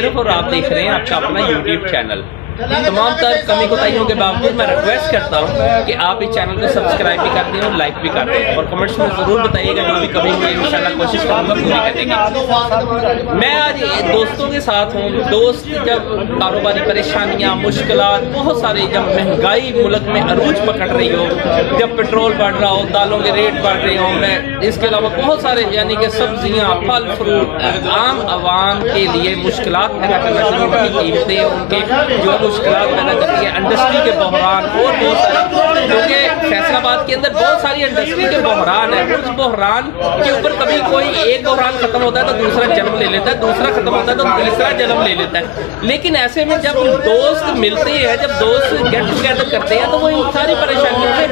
अशरफ और आप देख रहे हैं आपका अपना यूट्यूब चैनल। तमाम तर कमी कोताहियों के बावजूद मैं रिक्वेस्ट करता हूँ कि आप इस चैनल को सब्सक्राइब भी कर दें और लाइक भी कर दें और कमेंट्स में ज़रूर बताइएगा जो भी कमी हुई इंशाल्लाह कोशिश करूँगा पूरी करने की। मैं आज दोस्तों के साथ हूँ। दोस्त जब कारोबारी परेशानियाँ मुश्किलात बहुत सारे, जब महंगाई मुल्क में अरूज पकड़ रही हो, जब पेट्रोल बढ़ रहा हो, दालों के रेट बढ़ रहे हों, मैं इसके अलावा बहुत सारे यानी कि सब्जियाँ फल फ्रूट आम आवाम के लिए मुश्किलात पैदा करना शुरू होती, कीमतें उनके जो मुश्किलात पैदा करती है, इंडस्ट्री के बहरान और बहुत सारे, क्योंकि फैसलाबाद के अंदर बहुत सारी इंडस्ट्री के बहरान है। उस बहरान के ऊपर कभी कोई एक बहरान खत्म होता है तो दूसरा जन्म ले लेता है, दूसरा खत्म होता है तो तीसरा जन्म ले लेता है। लेकिन ऐसे में जब दोस्त मिलते हैं, जब दोस्त गेट टुगेदर करते हैं तो वो इन सारी परेशानियों से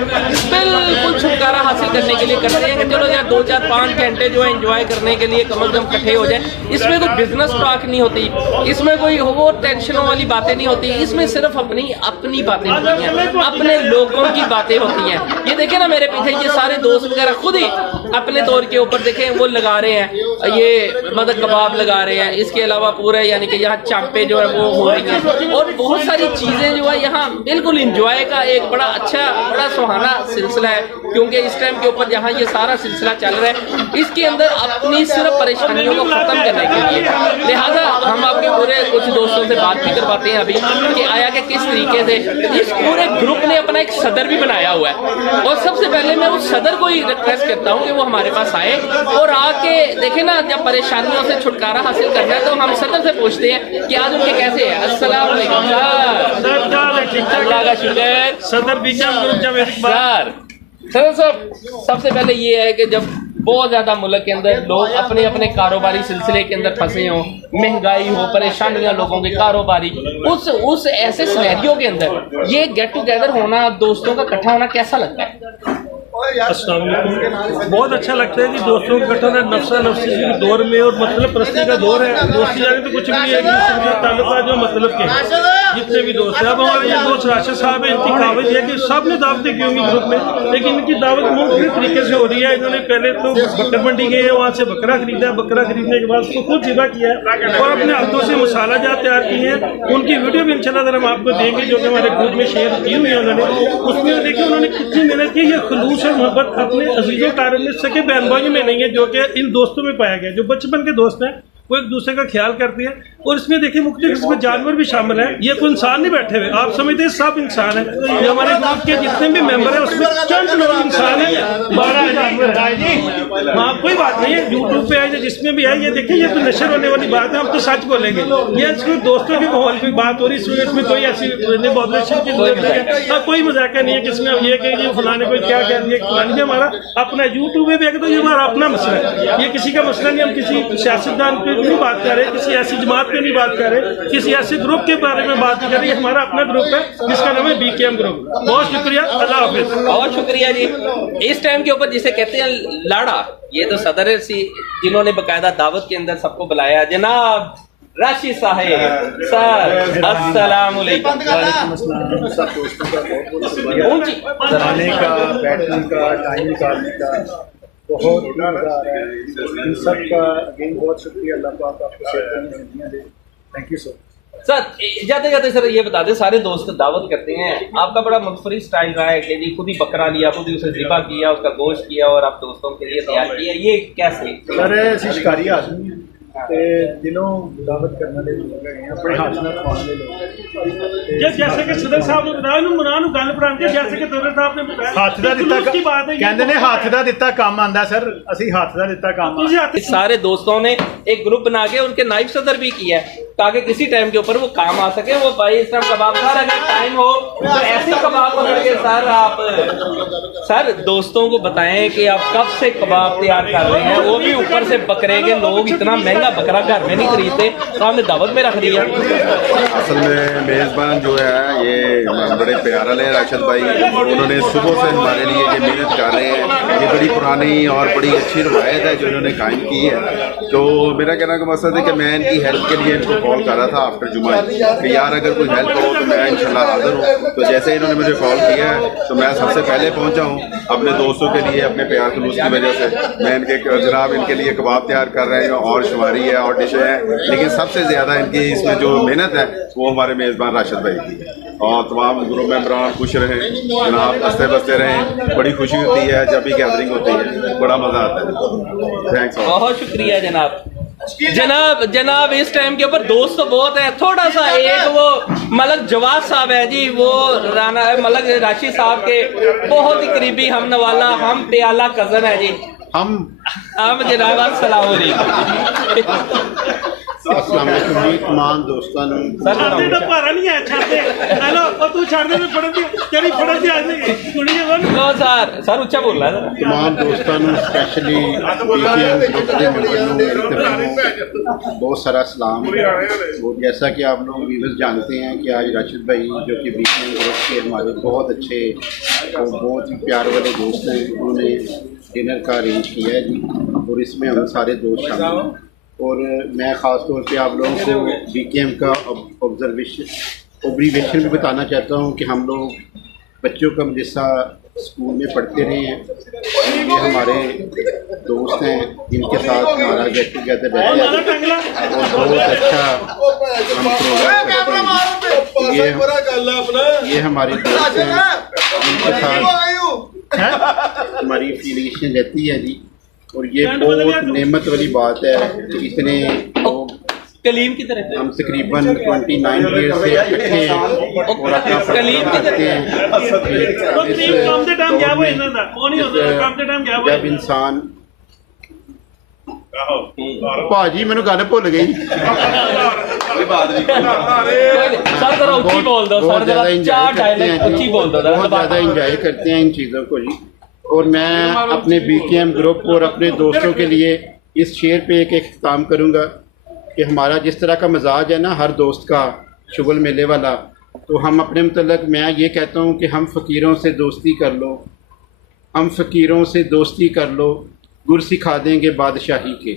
बिल्कुल छुटकारा हासिल करने के लिए करते हैं कि चलो यार 2 4 5 घंटे जो है एंजॉय करने के लिए कम से कम इकट्ठे हो जाए। इसमें कोई बिजनेस टॉक नहीं होती, इसमें कोई वो टेंशनों वाली बातें नहीं होती, इसमें सिर्फ अपनी बातें होती हैं, अपने लोगों की बातें होती हैं। ये देखें ना मेरे पीछे ये सारे दोस्त वगैरह खुद ही अपने तौर के ऊपर देखें वो लगा रहे हैं, ये मतलब कबाब लगा रहे हैं, इसके अलावा पूरे यानी कि यहाँ चांपे जो है वो हो रही हैं और बहुत सारी चीज़ें जो है यहाँ बिल्कुल इंजॉय का एक बड़ा अच्छा बड़ा सुहाना सिलसिला है। क्योंकि इस टाइम के ऊपर जहाँ ये सारा सिलसिला चल रहा है इसके अंदर अपनी सिर्फ परेशानियों को ख़त्म करने के लिए, लिहाजा हम आपके पूरे कुछ दोस्तों से बात भी करवाते हैं अभी कि आया कि किस तरीके से इस पूरे ग्रुप ने अपना एक सदर भी बनाया हुआ है। और सबसे पहले मैं उस सदर को ही रिक्वेस्ट करता हूँ कि वो हमारे पास आए और आके देखे ना, जब परेशानियों से छुटकारा हासिल करना है तो हम सदर से पूछते हैं कि आज उनके कैसे है। अस्सलाम वालेकुम सर, अल्लाह का शुक्र सर। सबसे पहले ये है कि जब बहुत ज़्यादा मुल्क के अंदर लोग अपने अपने कारोबारी सिलसिले के अंदर फंसे हों, महंगाई हो, परेशानियां लोगों के कारोबारी, उस ऐसे सिनेरियो के अंदर ये गेट टुगेदर होना, दोस्तों का इकट्ठा होना कैसा लगता है? अस्सलाम वालेकुम। बहुत अच्छा लगता है कि दोस्तों का इकट्ठा नफ्सा नफ्सी के दौर में और मतलब परस्ती का दौर है। दोस्ती जाने तो कुछ भी है कि ताल्लुकात जो मतलब के जितने भी दोस्त हैं। अब हमारे ये दोस्त राशिद साहब है, इनकी काबिज है कि सब ने दावतें की होंगी ग्रुप में, लेकिन इनकी दावत मुख्तलिफ तरीके से हो रही है। इन्होंने पहले तो बकर मंडी गए हैं, वहाँ से बकरा खरीदा, बकरा खरीदने के बाद उसको खुद ज़िबा किया है और अपने हाथों से मसाला जात तैयार किए हैं। उनकी वीडियो भी इंशाल्लाह हम आपको देंगे जो कि हमारे ग्रुप में शेयर की हुई है उन्होंने। उसमें देखिए उन्होंने कितनी मेहनत की। ये खलूस और मोहब्बत अपने अजीजों कारण में सके बहन भाइयों में नहीं है जो कि इन दोस्तों में पाया गया। जो बचपन के दोस्त हैं वो एक दूसरे का ख्याल करती है और इसमें देखिए मुख्तलिफ किस्म के जानवर भी शामिल हैं। ये कोई इंसान नहीं बैठे हुए, आप समझते हैं सब इंसान है। ये हमारे ग्रुप के जितने भी मेंबर हैं उसमें चंद लोग इंसान हैं, 12 जानवर है। हाँ कोई बात नहीं है, यूट्यूब पे आए जिसमें भी आए, ये देखिए ये तो नशर होने वाली बात है, हम तो सच बोलेंगे। ये इसमें दोस्तों के माहौल की बात हो रही है, इसमें कोई ऐसी बॉदरेशन की जरूरत नहीं है, कोई मजाक नहीं है किसमें ये कहेंगे फलाने कोई क्या कह दिया फलानी। हमारा अपना यूट्यूब में भी आगे तो ये हमारा अपना मसला है, ये किसी का मसला नहीं। हम किसी सियासतदान पे नहीं बात कर रहे, किसी ऐसी जमात पे नहीं बात कर रहे, किसी ऐसे ग्रुप के बारे में बात नहीं कर रहे। हमारा अपना ग्रुप है जिसका नाम है BKM ग्रुप। बहुत शुक्रिया, अल्लाह हाफिज। बहुत शुक्रिया जी। इस टाइम के ऊपर जिसे कहते हैं लाड़ा, ये तो सदर है जिन्होंने बकायदा दावत के अंदर सबको बुलाया। जनाब राशिद साहब सर, अस्सलाम वालेकुम। बनाने का, बैठने का, टाइम निकालने का बहुत मज़ा आ रहा है। इन सब का अगेन बहुत शुक्रिया। अल्लाह पाक आपको सेहत जिंदगियां दे। Thank you sir. जाते जाते सर ये बता दें, सारे दोस्त दावत करते हैं, आपका बड़ा मुनफरिद स्टाइल रहा है कि जी खुद ही बकरा लिया, खुद ही उसे ज़िबा किया, उसका गोश्त किया और आप दोस्तों के लिए तैयार किया, ये कैसे? सर असी शिकारी आदमी हैं ते दिलों दावत करने वाले लोग हैं, अपने हाथ में खाने लोग। जैसे कि सदर साहब ने बताया मना गल बना के, जैसे कि सदर साहब ने बताया हथ का दिता कहते ने हथ का दिता काम आंदा सर, असी हथ का दिता काम। सारे दोस्तों ने एक ग्रुप बना के उनके नाइब सदर भी किया है ताकि किसी टाइम के ऊपर वो काम आ सके। वो भाई इस टाइम कबाब सर अगर टाइम हो तो ऐसे कबाब पकड़के सर आप सर दोस्तों को बताएं कि आप कब से कबाब तैयार कर रहे हैं, वो भी ऊपर से बकरे के। लोग इतना महंगा बकरा घर में नहीं खरीदते तो आपने दावत में रख दिया। असल में मेज़बान जो है ये बड़े प्यार वाले राशिद भाई, उन्होंने सुबह से हमारे लिए ये मेहनत कर रहे हैं। ये बड़ी पुरानी और बड़ी अच्छी रवायत है जो इन्होंने कायम की है। तो मेरा कहना का मकसद है कि मैं इनकी हेल्प के लिए इनको कॉल कर रहा था आफ्टर जुमा कि यार अगर कोई हेल्प हो तो मैं इंशाल्लाह हाजिर हूँ। तो जैसे इन्होंने मुझे कॉल किया है तो मैं सबसे पहले पहुँचा हूँ अपने दोस्तों के लिए, अपने प्यार खलूस की वजह से। मैं जनाब इनके लिए कबाब तैयार कर रहे हैं और शुमारी है और डिशें हैं, लेकिन सबसे ज़्यादा इनकी इसमें जो मेहनत है वो हमारे मेज़बान राशिद भाई की है। और तमाम ग्रुप मेम्बरान खुश रहें जनाब, हंसते बसते रहें। बड़ी खुशी होती है जब भी गैदरिंग होती है, बड़ा मज़ा आता है। थैंक्स। बहुत शुक्रिया जनाब। जनाब इस टाइम के ऊपर दोस्त तो बहुत है, थोड़ा सा एक वो मलक जवाब साहब है जी, वो राना मलक राशि साहब के बहुत ही करीबी हम नवाला हम प्याला कजन है जी। हम जनाब अस्सलाम वालेकुम। अस्सलाम वालेकुम जी तमाम दोस्तों नो ਭਾਰਾ ਨਹੀਂ ਹੈ ਛੱਡਦੇ ਹੈਲੋ ਉਹ ਤੂੰ ਛੱਡ ਦੇ ਤੇ ਫੜਨ ਦੀ ਤੇਰੀ ਫੜਨ ਦੀ ਆਜ ਨਹੀਂ ਕੁੜੀ ਹੈ लो सर ਉੱਚਾ ਬੋਲਣਾ जरा। तमाम दोस्तों नो स्पेशली बीकेएम ग्रुप के मेंबर नो मेरी तरफ बहुत सारा सलाम। वो जैसा कि आप लोग व्यूअर्स जानते हैं कि आज राशिद भाई जो कि बीकेएम ग्रुप के हमारे बहुत अच्छे और बहुत ही प्यार वाले दोस्त हैं, उन्होंने डिनर का अरेंज किया है जी और इसमें हम सारे दोस्त शामिल हैं। और मैं ख़ास तौर पे आप लोगों को बीकेएम का ऑब्जर्वेशन भी बताना चाहता हूँ कि हम लोग बच्चों का मदरसा स्कूल में पढ़ते रहे हैं। ये हमारे दोस्त हैं जिनके साथ हमारा गेट टुगेदर रहता है और बहुत अच्छा हम प्रोग्राम करते हैं। ये हमारे दोस्त हैं जिनके साथ हमारी एफिलिएशन रहती है जी। और ये बहुत नेमत वाली बात है कि इतने कलीम की तरह हम तकरीबन 29 ईयर से इकट्ठे हैं और अपना कलीम की करते हैं। जब इंसान भाजी मैंने गल भुल गई। सर जरा ऊंची बोल दो सर, जरा चार डायलॉग ऊंची बोल दो, बहुत ज़्यादा इंजॉय करते हैं इन चीज़ों को जी। और मैं अपने बीकेएम ग्रुप और अपने दोस्तों के लिए इस शेर पे एक इख्तिताम करूँगा कि हमारा जिस तरह का मिजाज है ना हर दोस्त का शुगल मेले वाला, तो हम अपने मतलब मैं ये कहता हूँ कि हम फ़कीरों से दोस्ती कर लो, हम फ़कीरों से दोस्ती कर लो, गुर सिखा देंगे बादशाही के।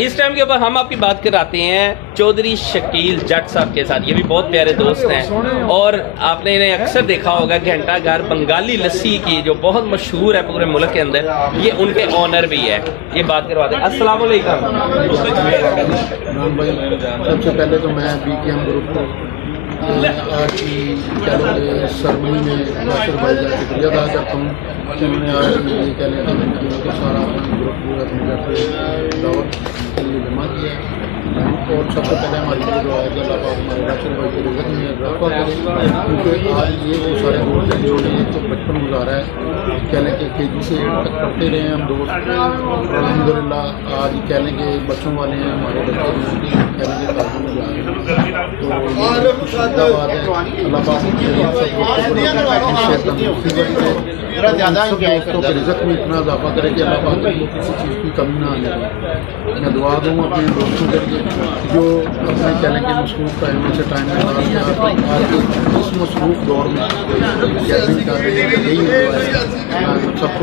इस टाइम के ऊपर हम आपकी बात कराते हैं चौधरी शकील जट साहब के साथ। ये भी बहुत प्यारे दोस्त हैं और आपने इन्हें अक्सर देखा होगा घंटा घर बंगाली लस्सी की जो बहुत मशहूर है पूरे मुल्क के अंदर, ये उनके ऑनर भी है। ये बात करवाते हैं। अस्सलाम वालेकुम। सबसे पहले तो मैं बीकेएम ग्रुप को आज की सरमनी में राशिद भाई का शुक्रिया अदा करता हूँ कि उन्होंने आज ये कहने का सारा ग्रुप पूरा दावत के लिए जमा किया। और सबसे पहले हमारी जो है कि अल्लाह पाक हमारे राशिद भाई के रिज़्क़ में इजाफा करे, क्योंकि आज ये वो सारे दोस्त हैं जिन्होंने एक तो बचपन गुजारा है, कह लें कि KG से 8 तक पढ़ते रहे हैं हम दोस्त। अल्हम्दुलिल्लाह आज कह लें कि बच्चों वाले हैं हमारे बच्चे, कह लें कि तालीम में जा रहे हैं। तो बात है अल्लाह पाक ज़्यादा दोस्तों के रिज़्क़ में इतना इजाफा करे कि अल्लाह पाक को किसी चीज़ की कमी ना आने दें। मैं दुआ दूँ अपने दोस्तों के लिए जो अपने कह लें कि मसरूफ़ टाइम में से टाइम निकाल के आज के इस मसरूफ़ दौर में गैदरिंग कर रहे हैं। यही सबको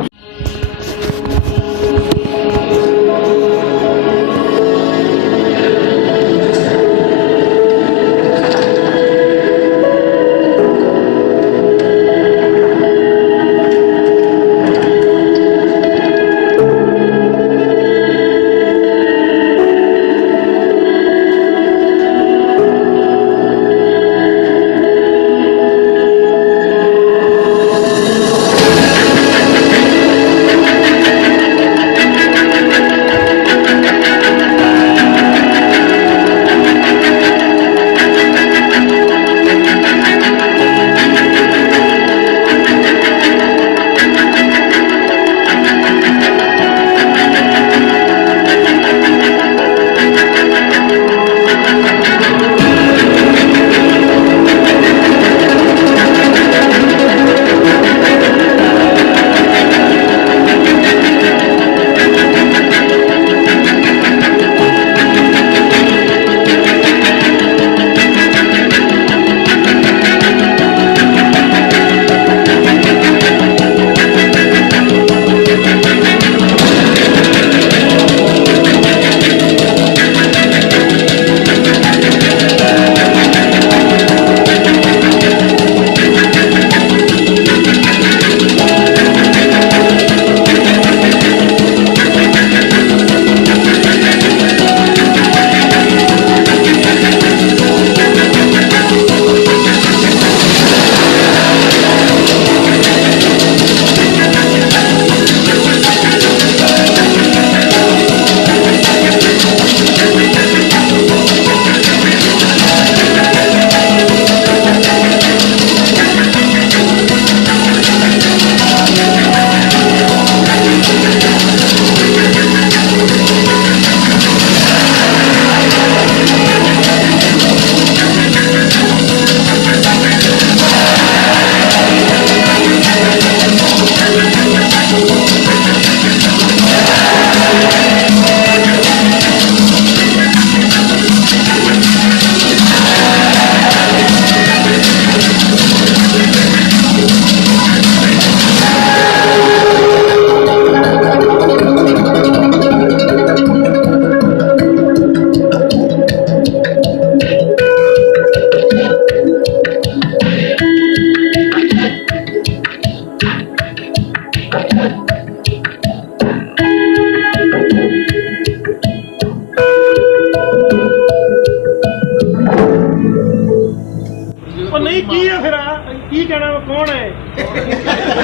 जाना वो कौन है?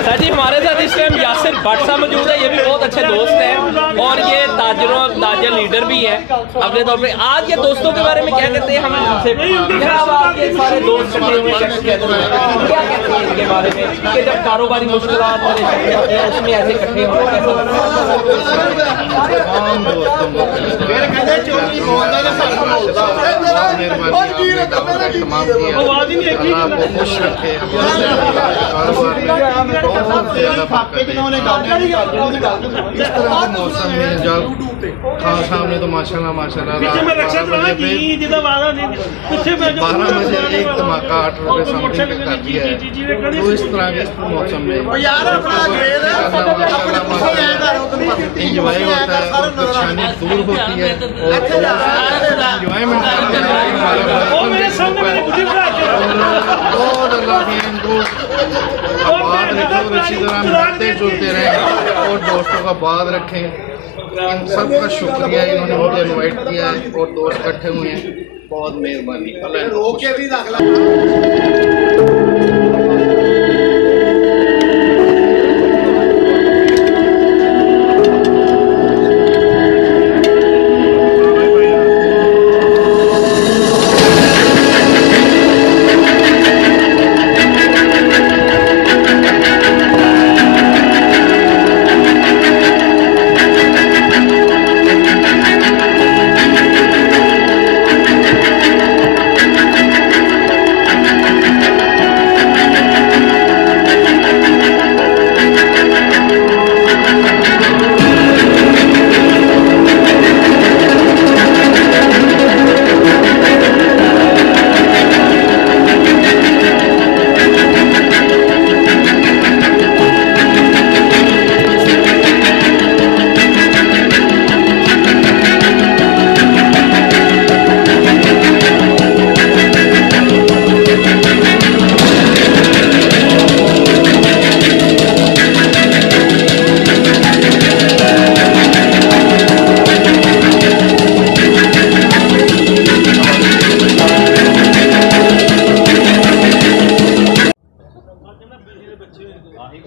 सर जी हमारे साथ इस टाइम यासिर भट्ट साहब मौजूद है, ये भी बहुत अच्छे दोस्त हैं और ये ताजर लीडर भी है अपने तौर पे। आज ये दोस्तों के बारे में क्या कहते हैं हम उनसे जनाब, आपके सारे दोस्त इकट्ठे हुए क्या कहते हैं इनके बारे में कि जब कारोबारी मुश्किलात परेशानी होती है उसमें ऐसे इकट्ठे होते कैसे लगता है? तमाम दोस्तों को तमाम किया खुश रखे इस तरह के मौसम में जब खान साहब ने तो माशाल्लाह 12 बजे एक धमाका 8 रुपये समथिंग का कर दिया है। तो इस तरह के मौसम में इंजॉय होता है और परेशानी दूर होती है और इंजॉयमेंट करते हैं। बहुत अल्लाह के इनको आबाद रखे और इसी तरह मिलते जुलते रहें और दोस्तों का बाद रखें। इन सबका शुक्रिया, इन्होंने मुझे इनवाइट किया है और दोस्त इकट्ठे हुए हैं, बहुत मेहरबानी।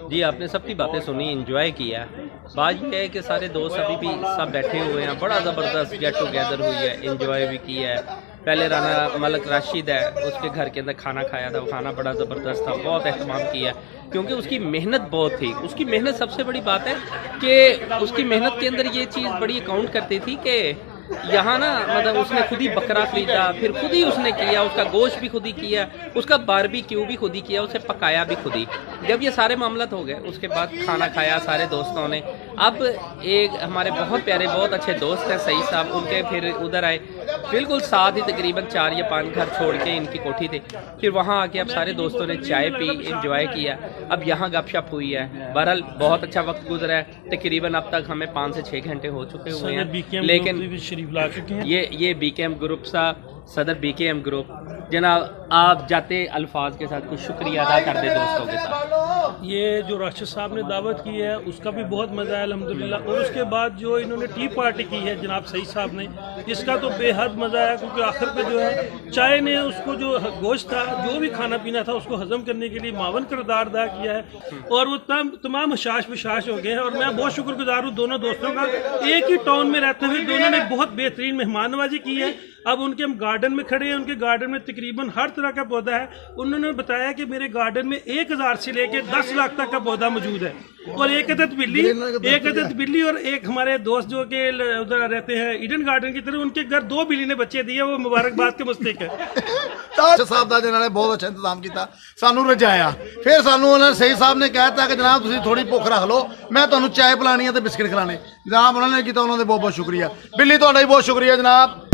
जी आपने सबकी बातें सुनी, एंजॉय किया। बात यह है कि सारे दोस्त अभी भी सब बैठे हुए हैं, बड़ा ज़बरदस्त गेट टुगेदर हुई है, एंजॉय भी किया है। पहले राना मलक राशिद है, उसके घर के अंदर खाना खाया था, वो खाना बड़ा ज़बरदस्त था, बहुत एहतमाम किया क्योंकि उसकी मेहनत बहुत थी। उसकी मेहनत सबसे बड़ी बात है कि उसकी मेहनत के अंदर ये चीज़ बड़ी अकाउंट करती थी कि यहाँ ना मतलब उसने खुद ही बकरा खरीदा, फिर खुद ही उसने किया, उसका गोश्त भी खुद ही किया, उसका बारबेक्यू भी खुद ही किया, उसे पकाया भी खुद ही। जब ये सारे मामला हो गए उसके बाद खाना खाया सारे दोस्तों ने। अब एक हमारे बहुत प्यारे बहुत अच्छे दोस्त हैं सईद साहब, उनके फिर उधर आए, बिल्कुल साथ ही तकरीबन 4 या 5 घर छोड़ के इनकी कोठी थी। फिर वहाँ आके अब सारे दोस्तों ने चाय पी, इंजॉय किया। अब यहाँ गपशप हुई है, बहरहाल बहुत अच्छा वक्त गुजरा है। तकरीबन अब तक हमें 5 से 6 घंटे हो चुके हुए हैं, लेकिन ये बीकेएम ग्रुप सा सदर बीकेएम ग्रुप जनाब, आप जाते अल्फाज के साथ कुछ शुक्रिया अदा कर दे दोस्तों के साथ। ये जो राशिद साहब ने दावत की है उसका भी बहुत मज़ा है अल्हम्दुलिल्लाह, और उसके बाद जो इन्होंने टी पार्टी की है जनाब सईद साहब ने, इसका तो बेहद मज़ा है क्योंकि आखिर पे जो है चाय ने उसको जो गोश्त था जो भी खाना पीना था उसको हजम करने के लिए मावन किरदार अदा किया है, और वो तमाम हशाश विशाश हो गए हैं। और मैं बहुत शुक्रगुजार हूँ दोनों दोस्तों का, एक ही टाउन में रहते हुए दोनों ने बहुत बेहतरीन मेहमान नवाजी की है। अब उनके हम गार्डन में खड़े हैं, उनके गार्डन में तकरीबन हर तरह का पौधा है। उन्होंने बताया कि मेरे गार्डन में 1000 से लेकर 10 लाख तक का पौधा मौजूद है, और एक अदद बिल्ली और एक हमारे दोस्त जो कि उधर रहते हैं ईडन गार्डन की तरफ, उनके घर 2 बिल्ली ने बच्चे दिए, वो मुबारकबाद के मुस्तक है। साहब का जिन्होंने बहुत अच्छा इंतजाम किया, सानू रजाया, फिर सानू उन्होंने सही साहब ने कहता कि जनाब तुम थोड़ी भुख रख लो, मैं तुम्हें चाय पिलानी है तो बिस्किट खिलाने, जनाब उन्होंने किया, उन्होंने बहुत बहुत शुक्रिया। बिल्ली तुहाडा भी बहुत शुक्रिया जनाब।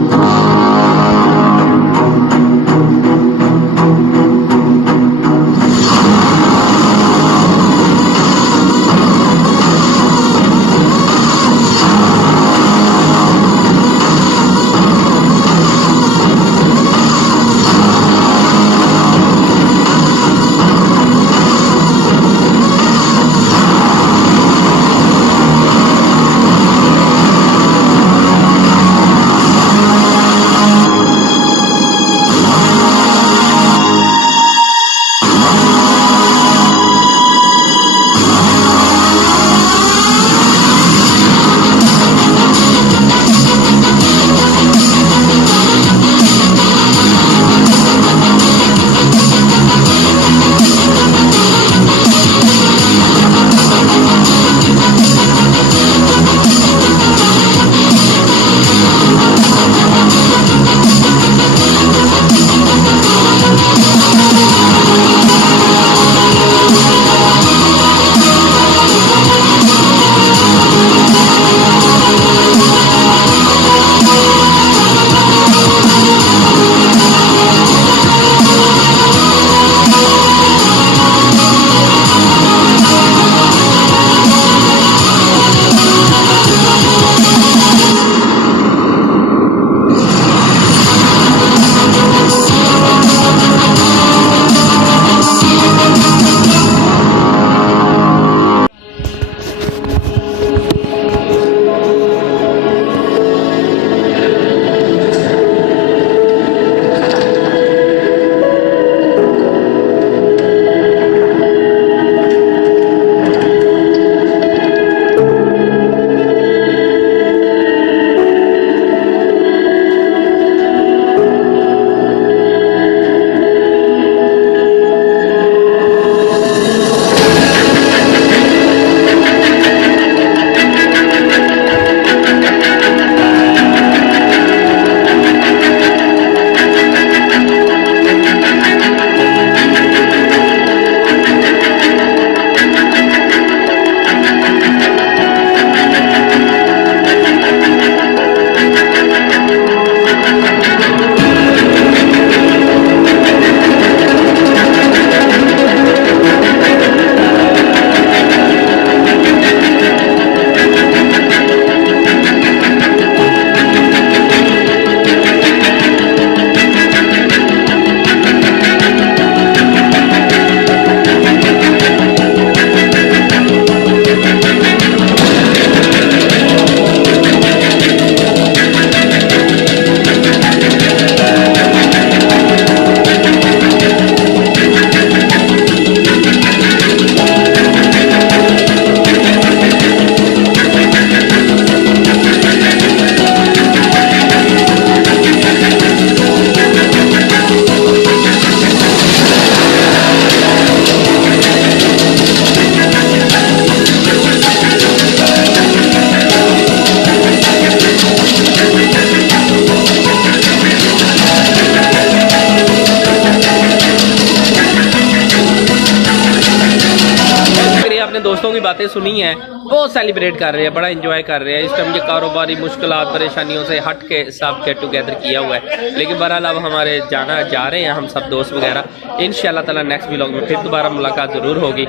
बातें सुनी हैं बहुत सेलिब्रेट कर रहे हैं, बड़ा इंजॉय कर रहे हैं। इस टाइम ये कारोबारी मुश्किलात परेशानियों से हट के सब गेट टुगेदर किया हुआ है। लेकिन बहरहाल अब हमारे जा रहे हैं हम सब दोस्त वगैरह। इंशाल्लाह ताला नेक्स्ट व्लॉग में फिर दोबारा मुलाकात ज़रूर होगी।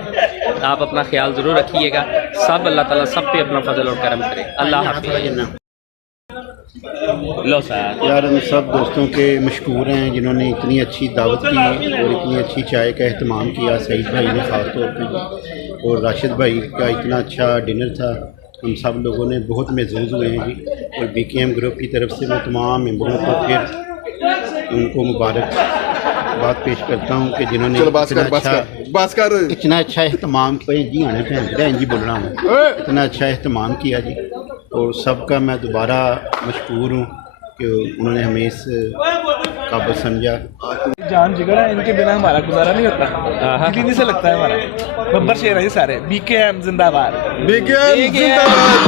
आप अपना ख्याल ज़रूर रखिएगा। सब अल्लाह ताला सब पे अपना फजल और करम करे। अल्लाह हाफ़िज़। लो सर यार हम सब दोस्तों के मशकूर हैं जिन्होंने इतनी अच्छी दावत की और इतनी अच्छी चाय का अहतमाम किया। सईद भाई ने ख़ास तौर पर और राशिद भाई का इतना अच्छा डिनर था। हम सब लोगों ने बहुत महसूस हुए हैं जी। और BKM ग्रुप की तरफ से मैं तमाम मेम्बरों को फिर उनको मुबारकबाद पेश करता हूँ कि जिन्होंने इतना अच्छा अहतमाम जी आने भैन जी बोलना हूँ, इतना अच्छा अहतमाम किया जी। और सबका मैं दोबारा मशकूर हूँ कि उन्होंने हमें इस काबिल समझा। जान जिगर है, इनके बिना हमारा गुजारा नहीं होता। दिल्ली से लगता है हमारा बब्बर शेर है ये सारे। BKM जिंदाबाद। BKM जिंदाबाद।